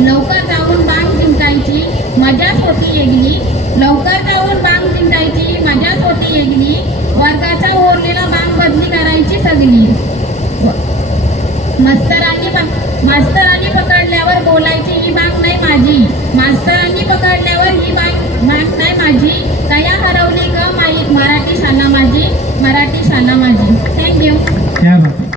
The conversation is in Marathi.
लवकर जाऊन बांग जिंकायची मजाच होती येगली. लवकर जाऊन बांग जिंकायची मजाच होती येगली. वर्गाचा ओरलेला बांग बदली करायची सगळी. मास्तरांनी मास्तरांनी पकडल्यावर बोलायची ही बांग नाही